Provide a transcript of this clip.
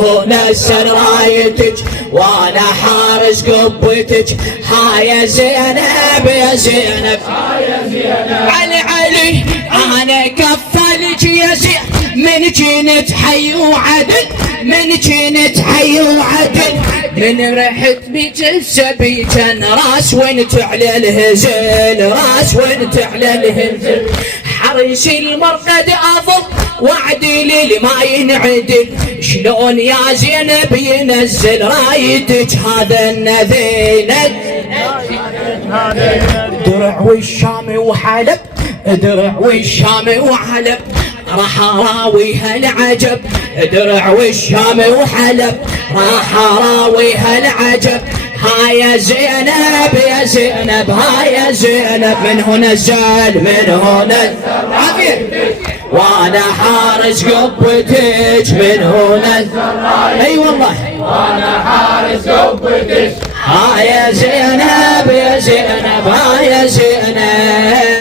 هو نزل رايتك وانا حارس قبتك. ها يا زينب يا زينب علي علي انا كفلك يا زينب من كنت حي وعدل من كنت حي وعدل. من رحت بيك السبي كان راس وانت على الهزل راس وانت على الهزل. حرس المرقد اظل وعدل اللي ما ينعدل. شلون يا زينب ينزل رايتك هذا النذيل درع والشام وحلب درع والشام وحلب. راح اراوي هالعجب درع والشام وحلب راح اراوي هالعجب. ها يا زينب يا زينب ها يا زينب من هنا نزل من هنا عافية وانا حارس قبتك من هنا اي والله وانا حارس قبتك. ها يا زينب يا زينب